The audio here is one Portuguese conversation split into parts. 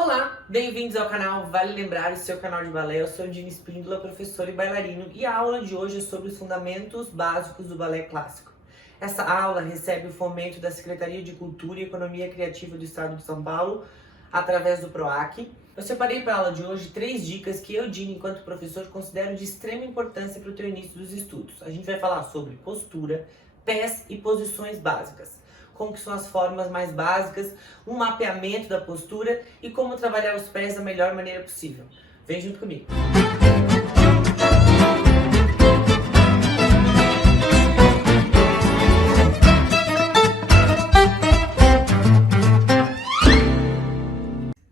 Olá, bem-vindos ao canal Vale Lembrar, o seu canal de balé. Eu sou Dini Espíndola, professor e bailarino, e a aula de hoje é sobre os fundamentos básicos do balé clássico. Essa aula recebe o fomento da Secretaria de Cultura e Economia Criativa do Estado de São Paulo, através do PROAC. Eu separei para a aula de hoje 3 dicas que eu, Dini, enquanto professor, considero de extrema importância para o teu início dos estudos. A gente vai falar sobre postura, pés e posições básicas. Como que são as formas mais básicas, um mapeamento da postura e como trabalhar os pés da melhor maneira possível. Vem junto comigo!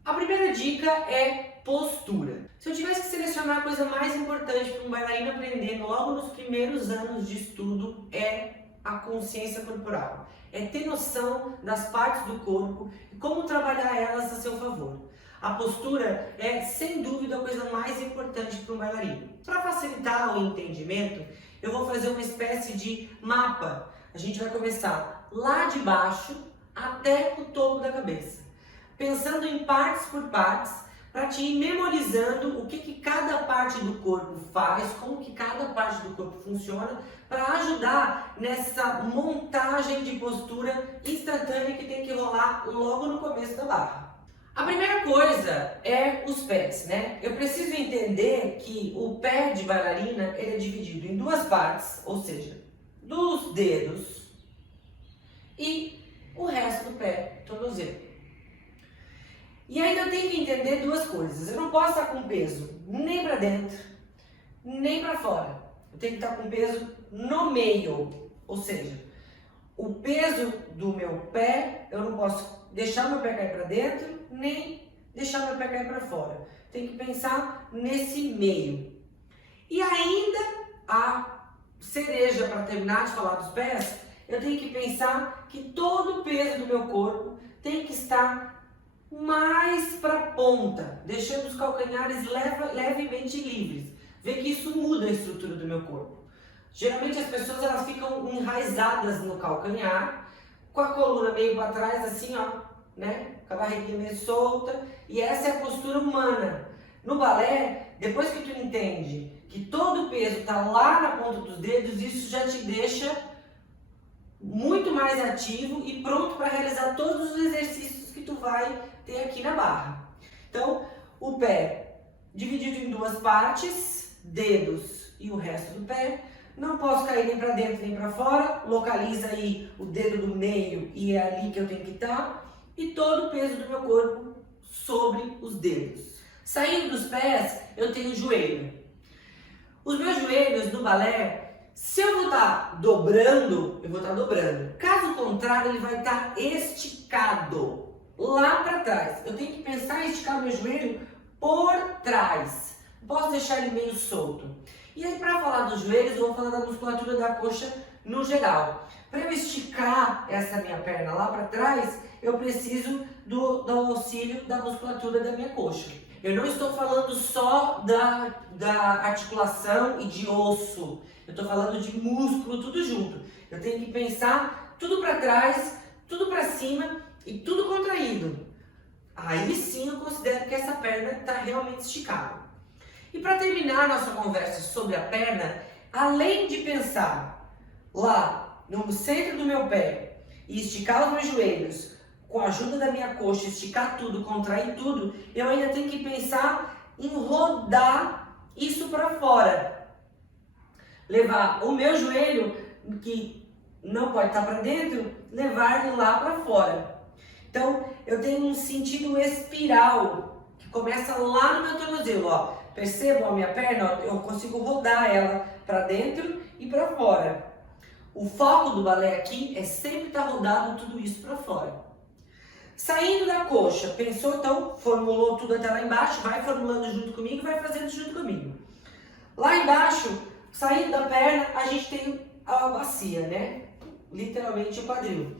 A primeira dica é postura. Se eu tivesse que selecionar a coisa mais importante para um bailarino aprender logo nos primeiros anos de estudo, é a consciência corporal. É ter noção das partes do corpo e como trabalhar elas a seu favor. A postura é, sem dúvida, a coisa mais importante para um bailarino. Para facilitar o entendimento, eu vou fazer uma espécie de mapa. A gente vai começar lá de baixo até o topo da cabeça, pensando em partes por partes, para te ir memorizando o que cada parte do corpo faz, como que cada parte do corpo funciona, para ajudar nessa montagem de postura instantânea que tem que rolar logo no começo da barra. A primeira coisa é os pés, né? Eu preciso entender que o pé de bailarina ele é dividido em 2 partes, ou seja, dos dedos e o resto do pé, tornozelo. E ainda eu tenho que entender 2 coisas. Eu não posso estar com peso nem para dentro, nem para fora. Eu tenho que estar com peso no meio. Ou seja, o peso do meu pé, eu não posso deixar meu pé cair para dentro, nem deixar meu pé cair para fora. Tenho que pensar nesse meio. E ainda a cereja, para terminar de falar dos pés, eu tenho que pensar que todo o peso do meu corpo tem que estar mais para a ponta, deixando os calcanhares levemente livres. Vê que isso muda a estrutura do meu corpo. Geralmente as pessoas elas ficam enraizadas no calcanhar, com a coluna meio para trás, assim, ó, né? Com a barriguinha meio solta, e essa é a postura humana. No balé, depois que tu entende que todo o peso está lá na ponta dos dedos, isso já te deixa muito mais ativo e pronto para realizar todos os exercícios que tu vai ter aqui na barra. Então, o pé dividido em 2 partes, dedos e o resto do pé. Não posso cair nem para dentro nem para fora. Localiza aí o dedo do meio e é ali que eu tenho que estar. E todo o peso do meu corpo sobre os dedos. Saindo dos pés, eu tenho o joelho. Os meus joelhos no balé, se eu vou estar dobrando, eu vou estar dobrando. Caso contrário, ele vai estar esticado lá para trás. Eu tenho que pensar em esticar meu joelho por trás. Não posso deixar ele meio solto. E aí, para falar dos joelhos, eu vou falar da musculatura da coxa no geral. Para eu esticar essa minha perna lá para trás, eu preciso do auxílio da musculatura da minha coxa. Eu não estou falando só da articulação e de osso. Eu estou falando de músculo, tudo junto. Eu tenho que pensar tudo para trás, tudo para cima e tudo contraído. Aí sim eu considero que essa perna está realmente esticada. E para terminar a nossa conversa sobre a perna, além de pensar lá no centro do meu pé e esticar os meus joelhos, com a ajuda da minha coxa, esticar tudo, contrair tudo, eu ainda tenho que pensar em rodar isso para fora. Levar o meu joelho, que não pode estar para dentro, levar ele lá para fora. Então, eu tenho um sentido espiral, que começa lá no meu tornozelo, ó. Percebam a minha perna? Ó, eu consigo rodar ela para dentro e para fora. O foco do balé aqui é sempre estar rodado tudo isso para fora. Saindo da coxa, pensou então, formulou tudo até lá embaixo, vai formulando junto comigo, vai fazendo junto comigo. Lá embaixo, saindo da perna, a gente tem a bacia, né? Literalmente o quadril.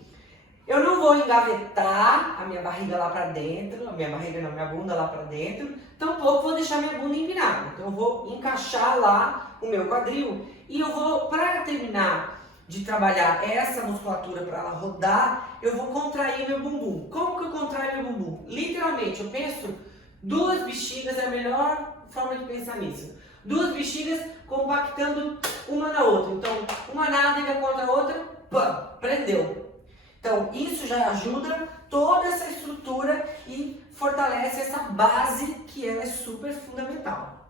Eu não vou engavetar a minha barriga lá para dentro, minha bunda lá para dentro, tampouco vou deixar minha bunda empinada. Então eu vou encaixar lá o meu quadril e eu vou, para terminar de trabalhar essa musculatura para ela rodar, eu vou contrair meu bumbum. Como que eu contraio meu bumbum. Literalmente, eu penso, duas bexigas é a melhor forma de pensar nisso. Duas bexigas compactando uma na outra. Então, uma nádega contra a outra, pam, prendeu. Então, isso já ajuda toda essa estrutura e fortalece essa base que ela é super fundamental.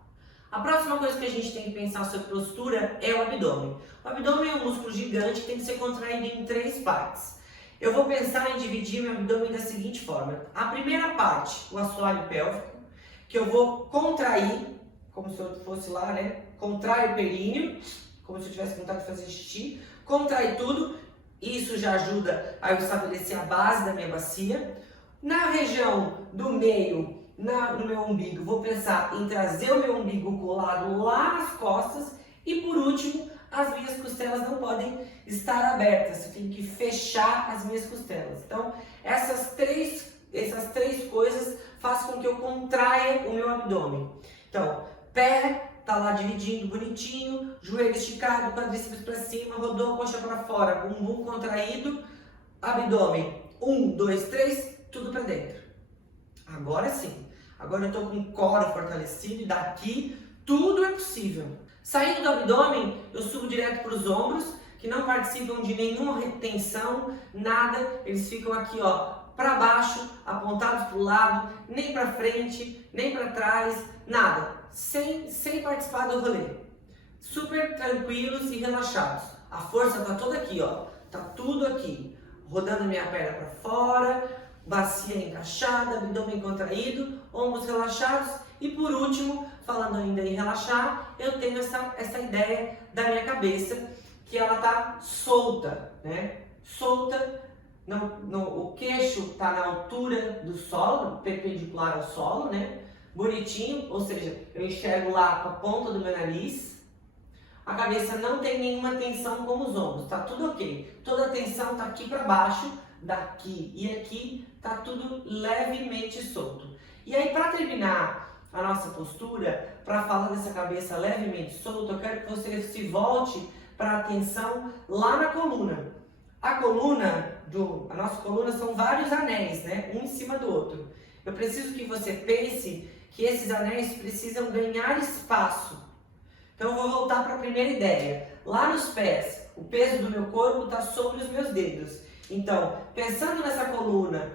A próxima coisa que a gente tem que pensar sobre postura é o abdômen. O abdômen é um músculo gigante que tem que ser contraído em 3 partes. Eu vou pensar em dividir meu abdômen da seguinte forma. A primeira parte, o assoalho pélvico, que eu vou contrair, como se eu fosse lá, né? Contrai o períneo, como se eu tivesse vontade de fazer xixi. Contrai tudo, isso já ajuda a eu estabelecer a base da minha bacia. Na região do meio, no meu umbigo, vou pensar em trazer o meu umbigo colado lá nas costas. E por último, as minhas costelas não podem estar abertas, eu tenho que fechar as minhas costelas. Então, essas três coisas fazem com que eu contraia o meu abdômen. Então, pé tá lá dividindo bonitinho, joelho esticado, quadríceps para cima, rodou a coxa para fora, bumbum contraído, abdômen, 1, 2, 3, tudo para dentro. Agora sim, agora eu tô com o core fortalecido e daqui tudo é possível. Saindo do abdômen, eu subo direto para os ombros, que não participam de nenhuma retenção, nada, eles ficam aqui, ó, para baixo, apontados para o lado, nem para frente, nem para trás, nada, sem participar do rolê. Super tranquilos e relaxados. A força tá toda aqui, ó, tá tudo aqui, rodando minha perna para fora, bacia encaixada, abdômen contraído, ombros relaxados e por último, falando ainda em relaxar, eu tenho essa ideia da minha cabeça que ela tá solta, né? Solta, o queixo tá na altura do solo, perpendicular ao solo, né? Bonitinho, ou seja, eu enxergo lá com a ponta do meu nariz. A cabeça não tem nenhuma tensão como os ombros, tá tudo ok. Toda a tensão tá aqui para baixo, daqui e aqui, tá tudo levemente solto. E aí, para terminar a nossa postura, para falar dessa cabeça levemente solta, eu quero que você se volte para a atenção lá na coluna. A nossa coluna são vários anéis, né? Um em cima do outro. Eu preciso que você pense que esses anéis precisam ganhar espaço. Então eu vou voltar para a primeira ideia. Lá nos pés, o peso do meu corpo está sobre os meus dedos. Então, pensando nessa coluna,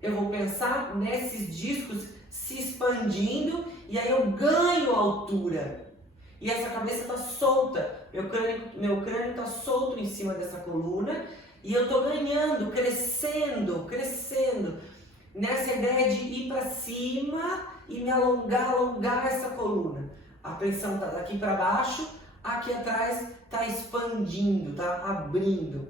eu vou pensar nesses discos se expandindo e aí eu ganho altura. E essa cabeça está solta, meu crânio está solto em cima dessa coluna e eu estou ganhando, crescendo nessa ideia de ir para cima e me alongar essa coluna. A pressão está daqui para baixo, aqui atrás está expandindo, está abrindo.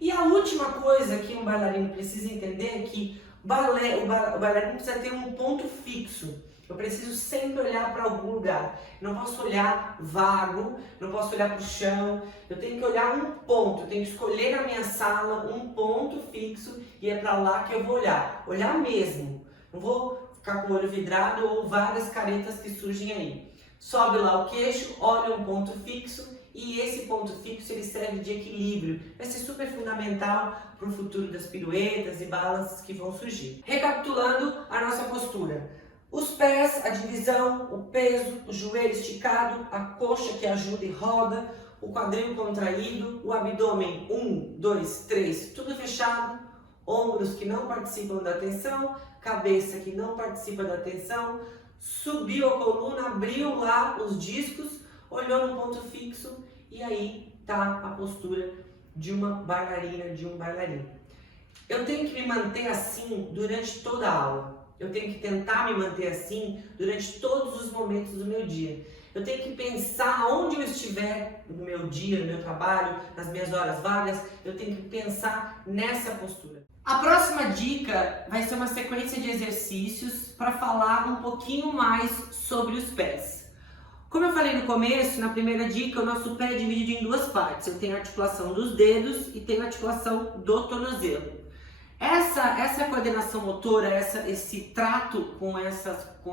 E a última coisa que um bailarino precisa entender é que o bailarino precisa ter um ponto fixo. Eu preciso sempre olhar para algum lugar. Não posso olhar vago, não posso olhar para o chão. Eu tenho que olhar um ponto. Eu tenho que escolher na minha sala um ponto fixo e é para lá que eu vou olhar. Olhar mesmo. Não vou ficar com o olho vidrado ou várias caretas que surgem aí. Sobe lá o queixo, olha um ponto fixo e esse ponto fixo ele serve de equilíbrio. Vai ser super fundamental para o futuro das piruetas e balanços que vão surgir. Recapitulando a nossa postura. Os pés, a divisão, o peso, o joelho esticado, a coxa que ajuda e roda, o quadril contraído, o abdômen 1, 2, 3, tudo fechado, ombros que não participam da tensão, cabeça que não participa da tensão, subiu a coluna, abriu lá os discos, olhou no ponto fixo e aí tá a postura de uma bailarina, de um bailarino. Eu tenho que me manter assim durante toda a aula. Eu tenho que tentar me manter assim durante todos os momentos do meu dia. Eu tenho que pensar onde eu estiver no meu dia, no meu trabalho, nas minhas horas vagas, eu tenho que pensar nessa postura. A próxima dica vai ser uma sequência de exercícios para falar um pouquinho mais sobre os pés. Como eu falei no começo, na primeira dica, o nosso pé é dividido em duas partes. Eu tenho a articulação dos dedos e tenho a articulação do tornozelo. Essa coordenação motora, esse trato com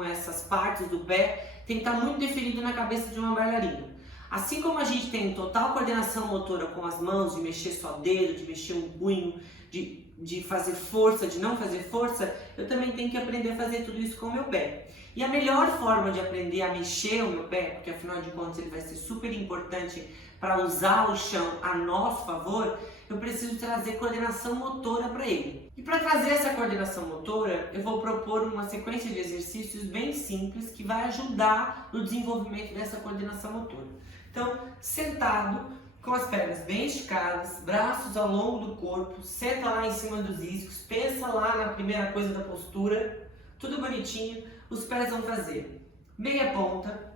essas partes do pé tem que estar muito definido na cabeça de uma bailarina. Assim como a gente tem total coordenação motora com as mãos, de mexer só dedo, de mexer um punho, de de fazer força, de não fazer força, eu também tenho que aprender a fazer tudo isso com o meu pé. E a melhor forma de aprender a mexer o meu pé, porque afinal de contas ele vai ser super importante para usar o chão a nosso favor, eu preciso trazer coordenação motora para ele. E para trazer essa coordenação motora, eu vou propor uma sequência de exercícios bem simples que vai ajudar no desenvolvimento dessa coordenação motora. Então, sentado, com as pernas bem esticadas, braços ao longo do corpo, senta lá em cima dos iscos, pensa lá na primeira coisa da postura, tudo bonitinho, os pés vão fazer meia ponta,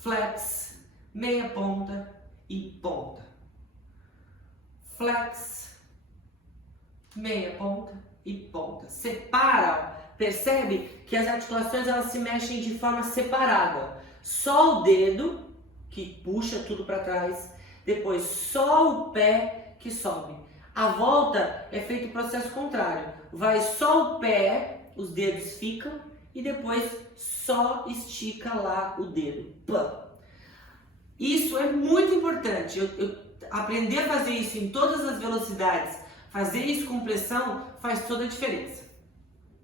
flex, meia ponta e ponta. Flex, meia ponta e ponta. Separa, percebe que as articulações elas se mexem de forma separada. Só o dedo que puxa tudo para trás, depois só o pé que sobe. A volta é feito o processo contrário. Vai só o pé, os dedos ficam e depois só estica lá o dedo. Plum. Isso é muito importante. Aprender a fazer isso em todas as velocidades, fazer isso com pressão, faz toda a diferença.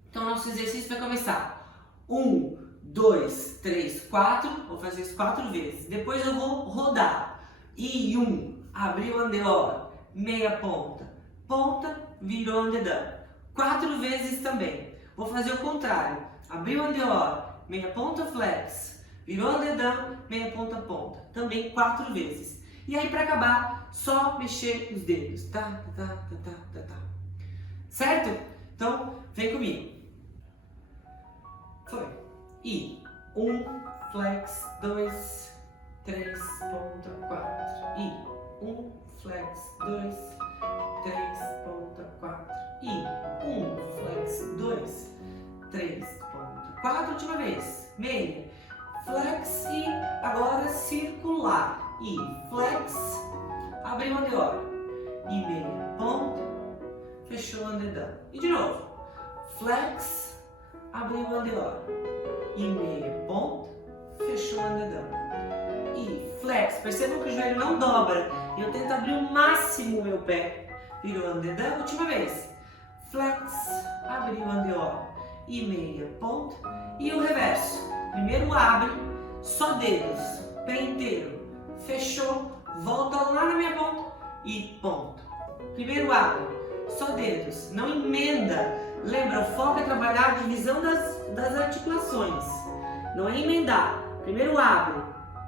Então, nosso exercício vai começar. 1, 2, 3, 4. Vou fazer isso 4 vezes. Depois eu vou rodar. E 1, abriu o andeor, meia ponta, ponta, virou andedão. 4 vezes também. Vou fazer o contrário. Abriu o andeor, meia ponta, flex, virou andedão, meia ponta, ponta. Também 4 vezes. E aí, para acabar, só mexer os dedos. Tá. Certo? Então, vem comigo. Foi. E 1, flex, 2, 3, ponta, 4. E 1, flex, 2, 3, ponta, 4. E 1, flex, 2, 3, ponta, 4. Última vez. Meia. Flex e agora circular. E flex, abriu o andeor. E meia ponta, fechou o andedão. E de novo. Flex, abriu o andeor. E meia ponta, fechou o andedão. E flex, percebam que o joelho não dobra. Eu tento abrir o máximo o meu pé. Virou o andedão. Última vez. Flex, abriu o andeor. E meia ponta. E o reverso. Primeiro abre, só dedos, pé inteiro. Fechou, volta lá na minha ponta e ponta. Primeiro abre, só dedos, não emenda. Lembra, o foco é trabalhar a divisão das articulações. Não é emendar. Primeiro abre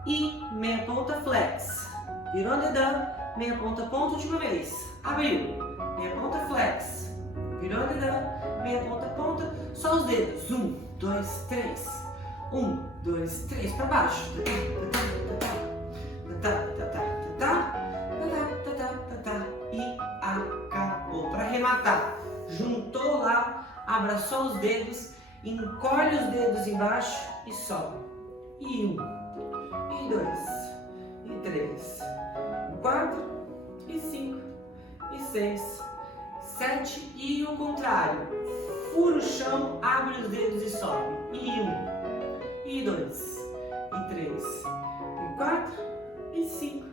e meia ponta flex. Virou dedão, meia ponta, ponta, última vez. Abriu, meia ponta flex. Virou dedão, meia ponta, ponta. Só os dedos. 1, 2, 3. 1, 2, 3. Para baixo. E acabou. Para arrematar, juntou lá, abra só os dedos, encolhe os dedos embaixo e sobe. E 1, e 2, e 3, e 4, e 5, e 6, 7 e o contrário. Fura o chão, abre os dedos e sobe. E 1, e 2, e 3, e 4. E 5,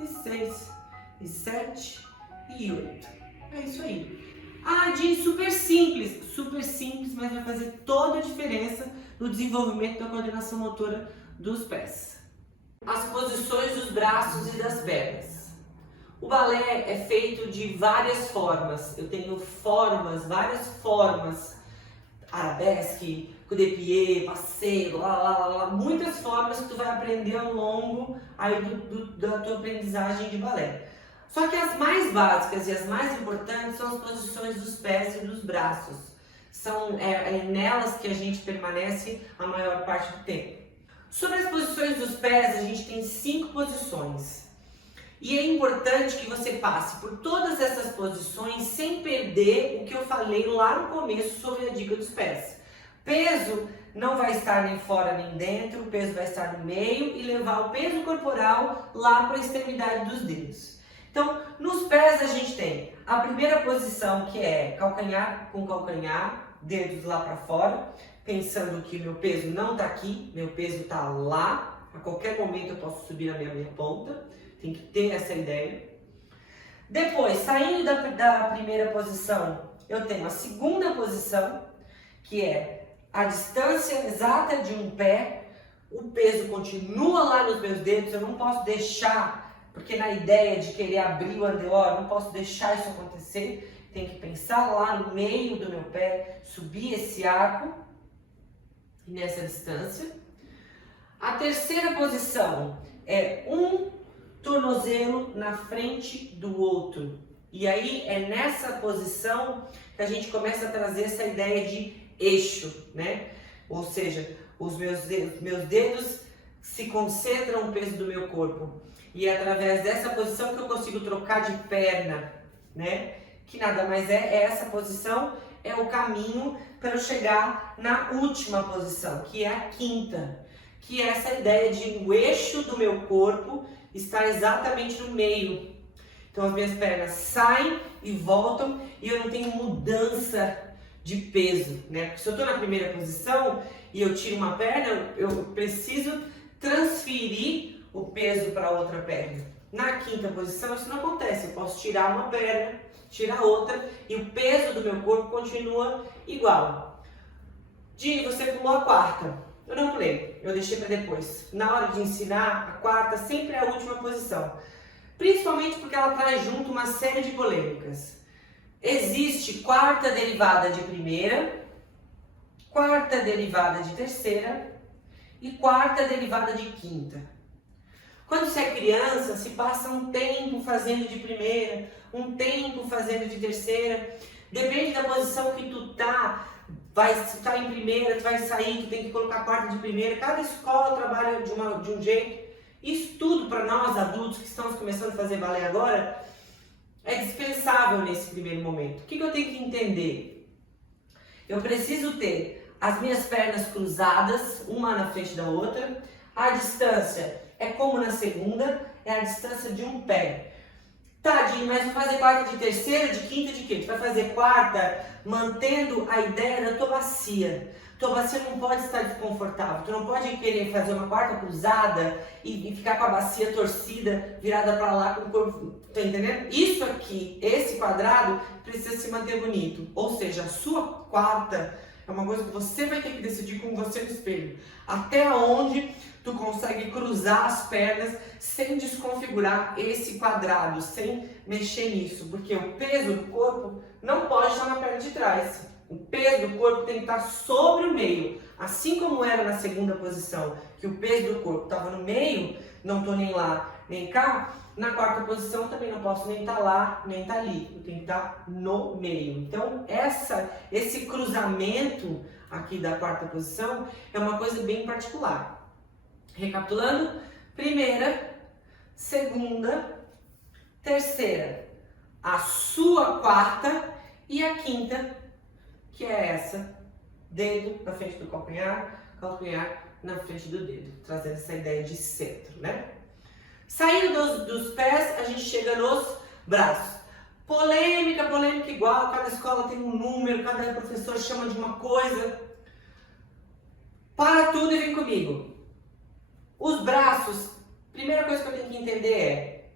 e 6, e 7, e 8. É isso aí. Di, super simples, mas vai fazer toda a diferença no desenvolvimento da coordenação motora dos pés. As posições dos braços e das pernas. O balé é feito de várias formas. Eu tenho várias formas. Arabesque, coup de pied, passeio, muitas formas que tu vai aprender ao longo aí da tua aprendizagem de balé. Só que as mais básicas e as mais importantes são as posições dos pés e dos braços. São nelas que a gente permanece a maior parte do tempo. Sobre as posições dos pés, a gente tem 5 posições. E é importante que você passe por todas essas posições sem perder o que eu falei lá no começo sobre a dica dos pés. Peso não vai estar nem fora nem dentro, o peso vai estar no meio e levar o peso corporal lá para a extremidade dos dedos. Então, nos pés a gente tem a primeira posição, que é calcanhar com calcanhar, dedos lá para fora, pensando que meu peso não está aqui, meu peso está lá, a qualquer momento eu posso subir na minha ponta. Tem que ter essa ideia. Depois, saindo da primeira posição, eu tenho a segunda posição, que é a distância exata de um pé. O peso continua lá nos meus dedos, eu não posso deixar, porque na ideia de querer abrir o andeor, eu não posso deixar isso acontecer. Tem que pensar lá no meio do meu pé, subir esse arco nessa distância. A terceira posição é um tornozelo na frente do outro. E aí é nessa posição que a gente começa a trazer essa ideia de eixo, né? Ou seja, os meus dedos se concentram no peso do meu corpo. E é através dessa posição que eu consigo trocar de perna, né? Que nada mais é essa posição, é o caminho para eu chegar na última posição, que é a quinta. Que é essa ideia de o eixo do meu corpo estar exatamente no meio. Então as minhas pernas saem e voltam e eu não tenho mudança de peso, né? Porque se eu estou na primeira posição e eu tiro uma perna, eu preciso transferir o peso para outra perna. Na quinta posição isso não acontece, eu posso tirar uma perna, tirar outra e o peso do meu corpo continua igual. Você pulou a quarta, eu não pulei, eu deixei para depois. Na hora de ensinar, a quarta sempre é a última posição, principalmente porque ela traz junto uma série de polêmicas. Existe quarta derivada de primeira, quarta derivada de terceira e quarta derivada de quinta. Quando você é criança, se passa um tempo fazendo de primeira, um tempo fazendo de terceira. Depende da posição que tu tá, se tá em primeira, tu vai sair, tu tem que colocar quarta de primeira. Cada escola trabalha de um jeito. Isso tudo para nós adultos que estamos começando a fazer balé agora é dispensável nesse primeiro momento. O que eu tenho que entender? Eu preciso ter as minhas pernas cruzadas, uma na frente da outra. A distância é como na segunda, é a distância de um pé. Tadinho, mas vai fazer quarta de terceira, de quinta, de quinta. Tu vai fazer quarta mantendo a ideia da tua bacia. Tua bacia não pode estar desconfortável. Tu não pode querer fazer uma quarta cruzada e ficar com a bacia torcida, virada para lá com o corpo. Tá entendendo? Isso aqui, esse quadrado, precisa se manter bonito. Ou seja, a sua quarta é uma coisa que você vai ter que decidir com você no espelho. Até onde tu consegue cruzar as pernas sem desconfigurar esse quadrado, sem mexer nisso. Porque o peso do corpo não pode estar na perna de trás. O peso do corpo tem que estar sobre o meio. Assim como era na segunda posição, que o peso do corpo estava no meio, não estou nem lá nem cá. Na quarta posição também não posso nem estar lá, nem estar ali. Eu tenho que estar no meio. Então, esse cruzamento aqui da quarta posição é uma coisa bem particular. Recapitulando, primeira, segunda, terceira, a sua quarta e a quinta, que é essa, dedo na frente do calcanhar, calcanhar na frente do dedo, trazendo essa ideia de centro, né? Saindo dos pés, a gente chega nos braços. Polêmica igual, cada escola tem um número, cada professor chama de uma coisa. Para tudo e vem comigo. Os braços, primeira coisa que eu tenho que entender é,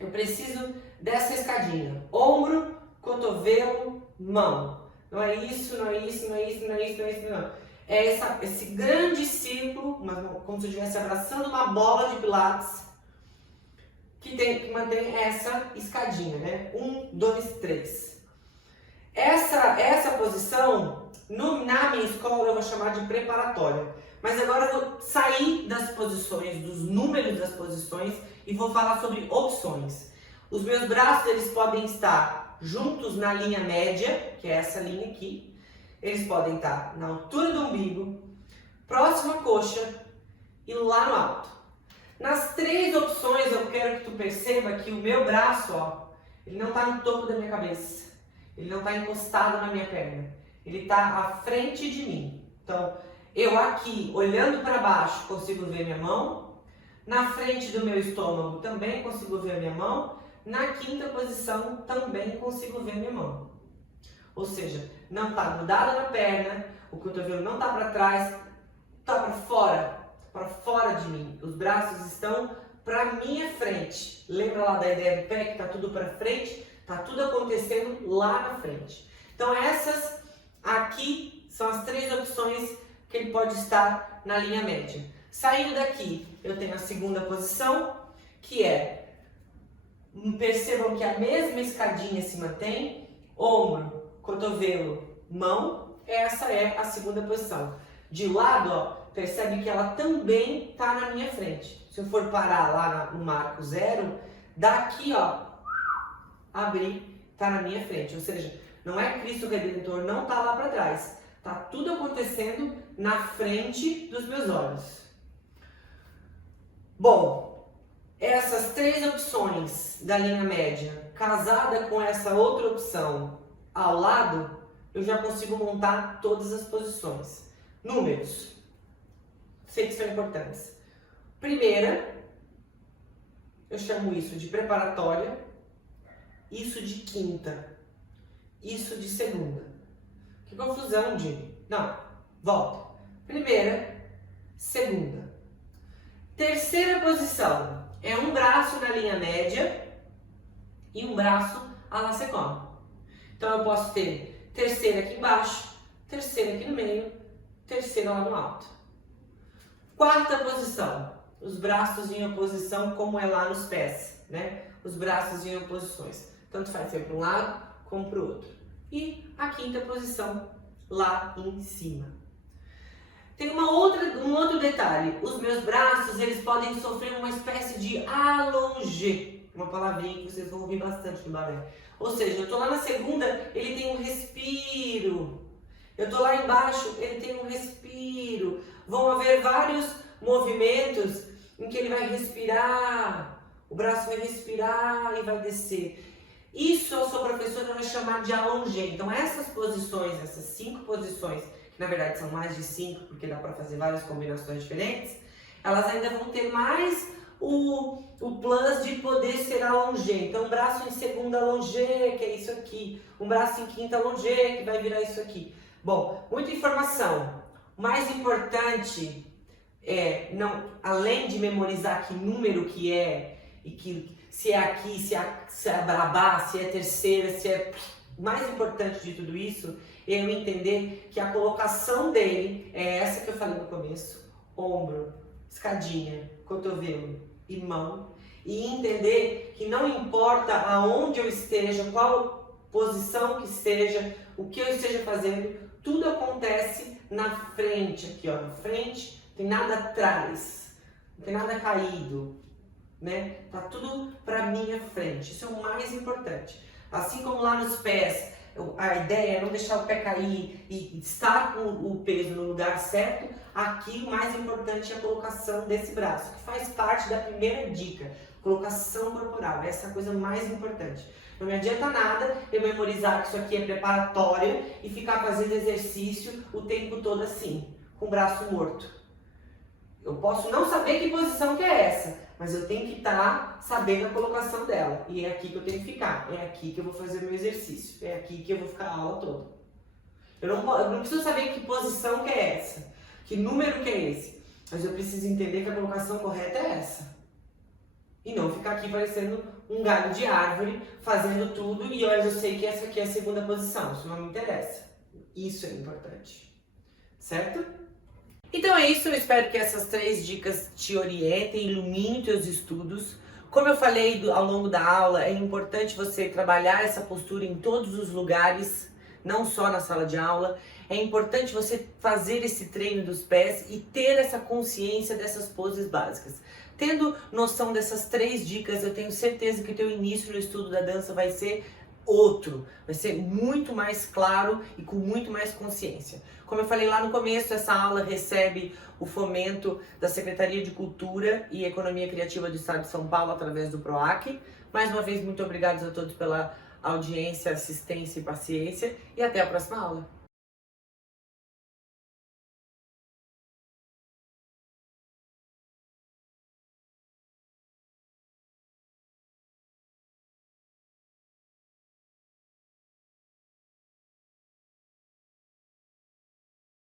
eu preciso dessa escadinha. Ombro, cotovelo, mão. Não é isso, não é isso, não é isso, não é isso, não é isso, não. É esse grande círculo, como se eu estivesse abraçando uma bola de pilates, que mantém essa escadinha, né? 1, 2, 3. Essa posição, na minha escola eu vou chamar de preparatória. Mas agora eu vou sair das posições, dos números das posições e vou falar sobre opções. Os meus braços, eles podem estar juntos na linha média, que é essa linha aqui. Eles podem estar na altura do umbigo, próxima à coxa e lá no alto. Nas três opções eu quero que tu perceba que o meu braço, ó, ele não está no topo da minha cabeça. Ele não está encostado na minha perna. Ele está à frente de mim. Então, eu aqui, olhando para baixo, consigo ver minha mão. Na frente do meu estômago também consigo ver minha mão. Na quinta posição também consigo ver minha mão. Ou seja, não está grudado na perna, o cotovelo não está para trás, está para fora de mim. Os braços estão para minha frente. Lembra lá da ideia do pé que tá tudo para frente? Tá tudo acontecendo lá na frente. Então essas aqui são as três opções que ele pode estar na linha média. Saindo daqui, eu tenho a segunda posição, que é, percebam que a mesma escadinha se mantém, ombro, cotovelo, mão, essa é a segunda posição. De lado, ó, percebe que ela também está na minha frente. Se eu for parar lá no marco 0, daqui, ó, abrir, está na minha frente. Ou seja, não é Cristo Redentor, não está lá para trás. Está tudo acontecendo na frente dos meus olhos. Bom, essas três opções da linha média, casada com essa outra opção ao lado, eu já consigo montar todas as posições. Números, sei que são importantes. Primeira, eu chamo isso de preparatória, isso de quinta, isso de segunda. Que confusão de... Não, volta. Primeira, segunda. Terceira posição é um braço na linha média e um braço à la seconde. Então eu posso ter terceira aqui embaixo, terceira aqui no meio, terceira lá no alto. Quarta posição, os braços em oposição como é lá nos pés, né? Os braços em oposições. Tanto faz ser para um lado como para o outro. E a quinta posição lá em cima. Tem um outro detalhe, os meus braços eles podem sofrer uma espécie de allongé, uma palavrinha que vocês vão ouvir bastante no balé. Ou seja, eu estou lá na segunda, ele tem um respiro. Eu estou lá embaixo, ele tem um respiro. Vão haver vários movimentos em que ele vai respirar, o braço vai respirar e vai descer. Isso a sua professora vai chamar de allongé. Então essas posições, essas 5 posições, que na verdade são mais de 5, porque dá para fazer várias combinações diferentes, elas ainda vão ter mais o plus de poder ser allongé. Então, um braço em segunda allongé, que é isso aqui. Um braço em quinta allongé, que vai virar isso aqui. Bom, muita informação. O mais importante é, além de memorizar que número que é, e que se é aqui, se é brabá, se é terceira, se é... O mais importante de tudo isso é eu entender que a colocação dele é essa que eu falei no começo. Ombro, escadinha, cotovelo e mão. E entender que não importa aonde eu esteja, qual posição que esteja, o que eu esteja fazendo, tudo acontece na frente, aqui ó, na frente, não tem nada atrás, não tem nada caído, né? Tá tudo pra minha frente, isso é o mais importante. Assim como lá nos pés, a ideia é não deixar o pé cair e estar com o peso no lugar certo. Aqui o mais importante é a colocação desse braço, que faz parte da primeira dica, colocação corporal, essa é a coisa mais importante. Não me adianta nada eu memorizar que isso aqui é preparatória e ficar fazendo exercício o tempo todo assim, com o braço morto. Eu posso não saber que posição que é essa, mas eu tenho que estar sabendo a colocação dela. E é aqui que eu tenho que ficar, é aqui que eu vou fazer o meu exercício, é aqui que eu vou ficar a aula toda. Eu não preciso saber que posição que é essa, que número que é esse, mas eu preciso entender que a colocação correta é essa. E não ficar aqui parecendo um galho de árvore, fazendo tudo, e olha, eu sei que essa aqui é a segunda posição, isso não me interessa. Isso é importante, certo? Então é isso, eu espero que essas 3 dicas te orientem, iluminem teus estudos. Como eu falei ao longo da aula, é importante você trabalhar essa postura em todos os lugares, não só na sala de aula. É importante você fazer esse treino dos pés e ter essa consciência dessas poses básicas. Tendo noção dessas 3 dicas, eu tenho certeza que o teu início no estudo da dança vai ser outro, vai ser muito mais claro e com muito mais consciência. Como eu falei lá no começo, essa aula recebe o fomento da Secretaria de Cultura e Economia Criativa do Estado de São Paulo através do PROAC. Mais uma vez, muito obrigada a todos pela audiência, assistência e paciência e até a próxima aula.